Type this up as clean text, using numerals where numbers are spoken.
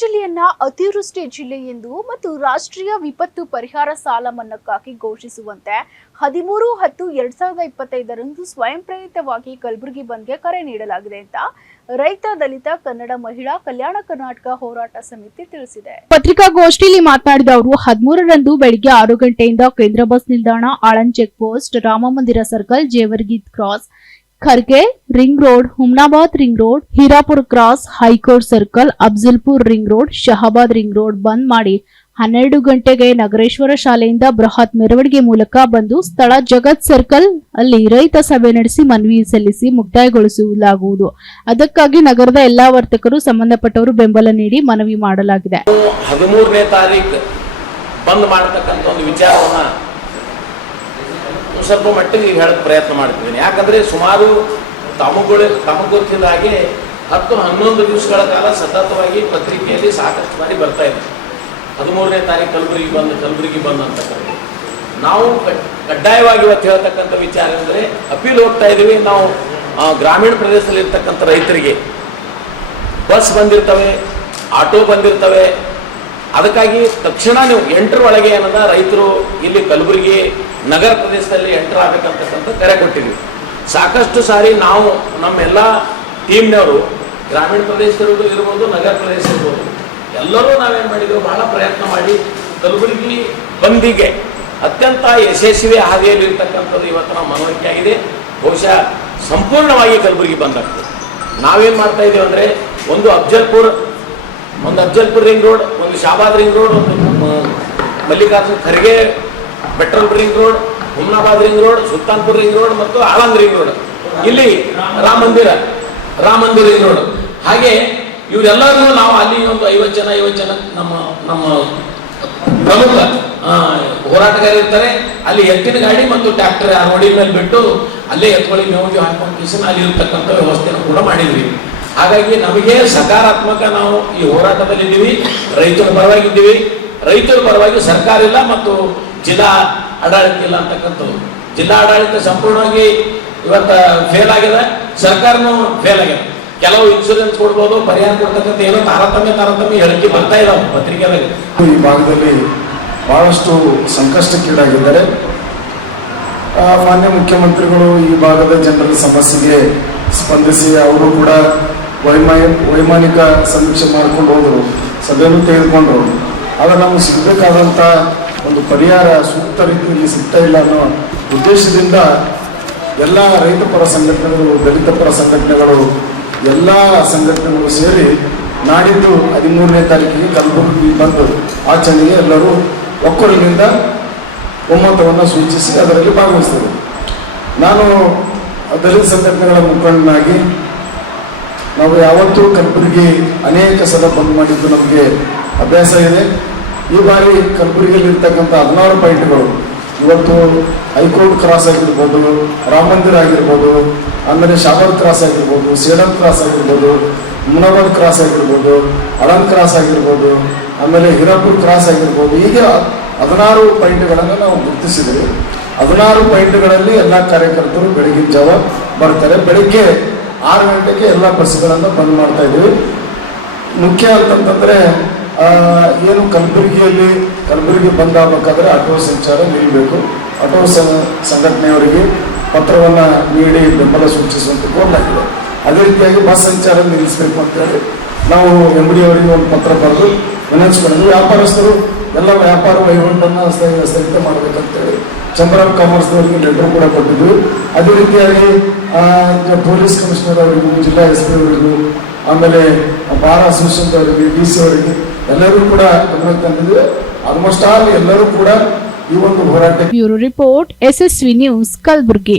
ಜಿಲ್ಲೆಯನ್ನ ಅತಿವೃಷ್ಟಿ ಜಿಲ್ಲೆ ಎಂದು ಮತ್ತು ರಾಷ್ಟ್ರೀಯ ವಿಪತ್ತು ಪರಿಹಾರ ಸಾಲ ಮನ್ನಾಕ್ಕಾಗಿ ಘೋಷಿಸುವಂತೆ 13/10/2025 ಸ್ವಯಂ ಪ್ರೇರಿತವಾಗಿ ಕಲಬುರಗಿ ಬಂದ್ಗೆ ಕರೆ ನೀಡಲಾಗಿದೆ ಅಂತ ರೈತ ದಲಿತ ಕನ್ನಡ ಮಹಿಳಾ ಕಲ್ಯಾಣ ಕರ್ನಾಟಕ ಹೋರಾಟ ಸಮಿತಿ ತಿಳಿಸಿದೆ. ಪತ್ರಿಕಾಗೋಷ್ಠಿಯಲ್ಲಿ ಮಾತನಾಡಿದ ಅವರು 13ರಂದು ಬೆಳಗ್ಗೆ 6 ಗಂಟೆಯಿಂದ ಕೇಂದ್ರ ಬಸ್ ನಿಲ್ದಾಣ, Aland check post, Ram Mandir circle, Jewargi cross, Kharge ring road, Humnabad ring road, Hirapur cross, high court circle, Afzalpur ring road, Shahabad ring road bandh ಮಾಡಿ 12 ಗಂಟೆಗೆ ನಗರೇಶ್ವರ ಶಾಲೆಯಿಂದ ಬೃಹತ್ ಮೆರವಣಿಗೆ ಮೂಲಕ ಬಂದು ಸ್ಥಳ ಜಗತ್ ಸರ್ಕಲ್ ಅಲ್ಲಿ ರೈತ ಸಭೆ ನಡೆಸಿ ಮನವಿ ಸಲ್ಲಿಸಿ ಮುಕ್ತಾಯಗೊಳಿಸಲಾಗುವುದು. ಅದಕ್ಕಾಗಿ ನಗರದ ಎಲ್ಲಾ ವರ್ತಕರು ಸಂಬಂಧಪಟ್ಟವರು ಬೆಂಬಲ ನೀಡಿ ಮನವಿ ಮಾಡಲಾಗಿದೆ. 13ನೇ ತಾರೀಕು ಬಂದ್ ಮಾಡತಕ್ಕಂತ ಒಂದು ವಿಚಾರವನ್ನ ಸ್ವಲ್ಪ ಮಟ್ಟಿಗೆ ಹೇಳಕ್ಕೆ ಪ್ರಯತ್ನ ಮಾಡ್ತಿದ್ದೀನಿ. ಯಾಕಂದ್ರೆ ಸುಮಾರು ತಮಗೂ ಗೊತ್ತಿದ್ದ ಹಾಗೆ 10-11 ದಿವಸಗಳ ಕಾಲ ಸತತವಾಗಿ ಪತ್ರಿಕೆಯಲ್ಲಿ ಸಾಕಷ್ಟು ಬಾರಿ ಬರ್ತಾ ಇದೆ. 13ನೇ ತಾರೀಕು ಕಲಬುರಗಿ ಬಂದ್ ಅಂತಕ್ಕಂಥ ನಾವು ಕಡ್ಡಾಯವಾಗಿ ಇವತ್ತು ಹೇಳ್ತಕ್ಕಂಥ ವಿಚಾರ ಅಂದರೆ ಅಪೀಲ್ ಹೋಗ್ತಾ ಇದ್ದೀವಿ. ನಾವು ಗ್ರಾಮೀಣ ಪ್ರದೇಶದಲ್ಲಿ ಇರ್ತಕ್ಕಂಥ ರೈತರಿಗೆ ಬಸ್ ಬಂದಿರ್ತವೆ, ಆಟೋ ಬಂದಿರ್ತವೆ. ಅದಕ್ಕಾಗಿ ತಕ್ಷಣ ನೀವು 8ರ ಒಳಗೆ ಏನದ ರೈತರು ಇಲ್ಲಿ ಕಲಬುರಗಿ ನಗರ ಪ್ರದೇಶದಲ್ಲಿ ಎಂಟರ್ ಆಗಬೇಕಂತಕ್ಕಂಥ ಕರೆ ಕೊಟ್ಟಿದ್ವಿ. ಸಾಕಷ್ಟು ಸಾರಿ ನಾವು ನಮ್ಮೆಲ್ಲ ಟೀಮ್ನವರು ಗ್ರಾಮೀಣ ಪ್ರದೇಶದವರು ಇರ್ಬೋದು, ನಗರ ಪ್ರದೇಶ ಇರ್ಬೋದು, ಎಲ್ಲರೂ ನಾವೇನು ಮಾಡಿದ್ವಿ, ಬಹಳ ಪ್ರಯತ್ನ ಮಾಡಿ ಕಲಬುರಗಿ ಬಂದಿಗೆ ಅತ್ಯಂತ ಯಶಸ್ವಿ ಹಾದಿಯಲ್ಲಿ ಇರ್ತಕ್ಕಂಥದ್ದು ಇವತ್ತು ನಾವು ಮನವರಿಕೆ ಆಗಿದೆ. ಬಹುಶಃ ಸಂಪೂರ್ಣವಾಗಿ ಕಲಬುರಗಿ ಬಂದಾಗ್ತದೆ. ನಾವೇನು ಮಾಡ್ತಾ ಇದ್ದೀವಿ ಅಂದರೆ ಒಂದು ಅಫ್ಜಲ್ಪುರ್ ರಿಂಗ್ ರೋಡ್, ಒಂದು ಶಹಾಬಾದ್ ರಿಂಗ್ ರೋಡ್, ಒಂದು Mallikarjun Kharge petrol ring road, Humnabad ring road, Sultanpur ring road ಮತ್ತು ಆಳಂದ್ ರಿಂಗ್ ರೋಡ್, ಇಲ್ಲಿ ರಾಮ ಮಂದಿರ ರಿಂಗ್ ರೋಡ್. ಹಾಗೆ ಇವರೆಲ್ಲರೂ ನಾವು ಅಲ್ಲಿ ಒಂದು 50 ಜನ ನಮ್ಮ ಪ್ರಮುಖ ಹೋರಾಟಗಾರರು ಇರ್ತಾರೆ. ಅಲ್ಲಿ ಎತ್ತಿನ ಗಾಡಿ ಮತ್ತು ಟ್ರ್ಯಾಕ್ಟರ್ ಆ ರೋಡಿನ ಮೇಲೆ ಬಿಟ್ಟು ಅಲ್ಲೇ ಎತ್ಕೊಳ್ಳಿ ಮೇವು ಹಾಕೊಂಡು ಅಲ್ಲಿ ಇರ್ತಕ್ಕಂಥ ವ್ಯವಸ್ಥೆಯನ್ನು ಕೂಡ ಮಾಡಿದ್ವಿ. ಹಾಗಾಗಿ ನಮಗೆ ಸಕಾರಾತ್ಮಕ ನಾವು ಈ ಹೋರಾಟದಲ್ಲಿದ್ದೀವಿ. ರೈತರ ಪರವಾಗಿದ್ದೀವಿ. ರೈತರ ಪರವಾಗಿ ಸರ್ಕಾರ ಇಲ್ಲ ಮತ್ತು ಜಿಲ್ಲಾ ಆಡಳಿತ ಇಲ್ಲ ಅಂತಕ್ಕಂಥದ್ದು. ಜಿಲ್ಲಾ ಆಡಳಿತ ಸಂಪೂರ್ಣವಾಗಿ ಇವತ್ತು ಫೇಲ್ ಆಗಿದೆ, ಸರ್ಕಾರನೂ ಫೇಲ್ ಆಗಿದೆ. ಕೆಲವು ಇನ್ಶೂರೆನ್ಸ್ ಕೊಡ್ಬೋದು, ಪರಿಹಾರ ಕೊಡ್ತಕ್ಕಂಥ ಏನೋ ತಾರತಮ್ಯ ಹೇಳಿಕೆ ಬರ್ತಾ ಇದಾವೆ ಪತ್ರಿಕೆಯಲ್ಲಿ. ಈ ಭಾಗದಲ್ಲಿ ಬಹಳಷ್ಟು ಸಂಕಷ್ಟಕ್ಕೀಡಾಗಿದ್ದಾರೆ. ಮಾನ್ಯ ಮುಖ್ಯಮಂತ್ರಿಗಳು ಈ ಭಾಗದ ಜನರ ಸಮಸ್ಯೆಗೆ ಸ್ಪಂದಿಸಿ ಅವರು ಕೂಡ ವೈಮಾನಿಕ ಸಮೀಕ್ಷೆ ಮಾಡಿಕೊಂಡು ಹೋದರು, ಸಭೆಯನ್ನು ತೆಗೆದುಕೊಂಡರು. ಆದರೆ ನಮಗೆ ಸಿಗಬೇಕಾದಂಥ ಒಂದು ಪರಿಹಾರ ಸೂಕ್ತ ರೀತಿಯಲ್ಲಿ ಸಿಗ್ತಾ ಇಲ್ಲ ಅನ್ನೋ ಉದ್ದೇಶದಿಂದ ಎಲ್ಲ ರೈತ ಪರ ಸಂಘಟನೆಗಳು, ದಲಿತ ಪರ ಸಂಘಟನೆಗಳು, ಎಲ್ಲ ಸಂಘಟನೆಗಳು ಸೇರಿ ನಾಡಿದ್ದು 13ನೇ ತಾರೀಕಿಗೆ ಕಲಬುರಗಿ ಬಂದು ಆಚರಣೆಗೆ ಎಲ್ಲರೂ ಒಕ್ಕೊರಲಿನಿಂದ ಒಮ್ಮತವನ್ನು ಸೂಚಿಸಿ ಅದರಲ್ಲಿ ಭಾಗವಹಿಸಿದರು. ನಾನು ದಲಿತ ಸಂಘಟನೆಗಳ ಮುಖಂಡನಾಗಿ ನಾವು ಯಾವತ್ತೂ ಕಲಬುರಗಿ ಅನೇಕ ಸಲ ಬಂದ್ ಮಾಡಿದ್ದು ನಮಗೆ ಅಭ್ಯಾಸ ಇದೆ. ಈ ಬಾರಿ ಕಲಬುರಗಿಯಲ್ಲಿ ಇರ್ತಕ್ಕಂಥ 16 ಪಾಯಿಂಟ್ಗಳು ಇವತ್ತು ಹೈಕೋರ್ಟ್ ಕ್ರಾಸ್ ಆಗಿರ್ಬೋದು, ರಾಮ ಮಂದಿರ ಆಗಿರ್ಬೋದು, ಆಮೇಲೆ ಶಾಬಾದ್ ಕ್ರಾಸ್ ಆಗಿರ್ಬೋದು, ಸೇಡಂ ಕ್ರಾಸ್ ಆಗಿರ್ಬೋದು, ಮುನಾಬಾದ್ ಕ್ರಾಸ್ ಆಗಿರ್ಬೋದು, ಆಳಂದ್ ಕ್ರಾಸ್ ಆಗಿರ್ಬೋದು, ಆಮೇಲೆ ಹೀರಾಪುರ್ ಕ್ರಾಸ್ ಆಗಿರ್ಬೋದು, ಹೀಗೆ 16 ಪಾಯಿಂಟ್ಗಳನ್ನು ನಾವು ಗುರುತಿಸಿದ್ವಿ. 16 ಪಾಯಿಂಟ್ಗಳಲ್ಲಿ ಎಲ್ಲ ಕಾರ್ಯಕರ್ತರು ಬೆಳಗಿನ ಜಾವ ಬರ್ತಾರೆ. ಬೆಳಿಗ್ಗೆ 6 ಗಂಟೆಗೆ ಎಲ್ಲ ಬಸ್ಗಳನ್ನು ಬಂದ್ ಮಾಡ್ತಾ ಇದ್ದೀವಿ. ಮುಖ್ಯ ಅಂತಂತಂದರೆ ಏನು ಕಲಬುರಗಿ ಬಂದಾಗಬೇಕಾದ್ರೆ ಆಟೋ ಸಂಚಾರ ನಿಲ್ಲಬೇಕು. ಆಟೋ ಸಂಘಟನೆಯವರಿಗೆ ಪತ್ರವನ್ನು ನೀಡಿ ಬೆಂಬಲ ಸೂಚಿಸುವಂತ ಕೋರಲಾಗಿದೆ. ಅದೇ ರೀತಿಯಾಗಿ ಬಸ್ ಸಂಚಾರ ನಿಲ್ಲಿಸಬೇಕು ಅಂತೇಳಿ ನಾವು MD ಅವರಿಗೆ ಒಂದು ಪತ್ರ ಬರೆದು ವಿನಂತಿಸಿಕೊಂಡು ವ್ಯಾಪಾರಸ್ಥರು ಎಲ್ಲ ವ್ಯಾಪಾರ ವಹಿವಾಟನ್ನು ಸ್ಥಗಿತ ಮಾಡಬೇಕಂತೇಳಿ ಚೇಂಬರ್ ಆಫ್ ಕಾಮರ್ಸ್ನವರಿಗೆ ಲೆಟರ್ ಕೂಡ ಕೊಟ್ಟಿದ್ವಿ. ಅದೇ ರೀತಿಯಾಗಿ ಪೊಲೀಸ್ ಕಮಿಷನರ್ ಅವರಿಗೂ, ಜಿಲ್ಲಾ SP ಅವರಿಗೂ, ಆಮೇಲೆ ಬಾರ್ ಅಸೋಸಿಯೇಷನ್ ಅವರಿಗೆ, DC ಅವರಿಗೆ ಎಲ್ಲರೂ ಕೂಡ ಗಮನಕ್ಕೆ ತಂದಿದ್ವಿ. ಆಲ್ಮೋಸ್ಟ್ ಆಲ್ ಎಲ್ಲರೂ ಕೂಡ ಈ ಒಂದು ಹೋರಾಟ. Bureau report SSV news Kalaburagi.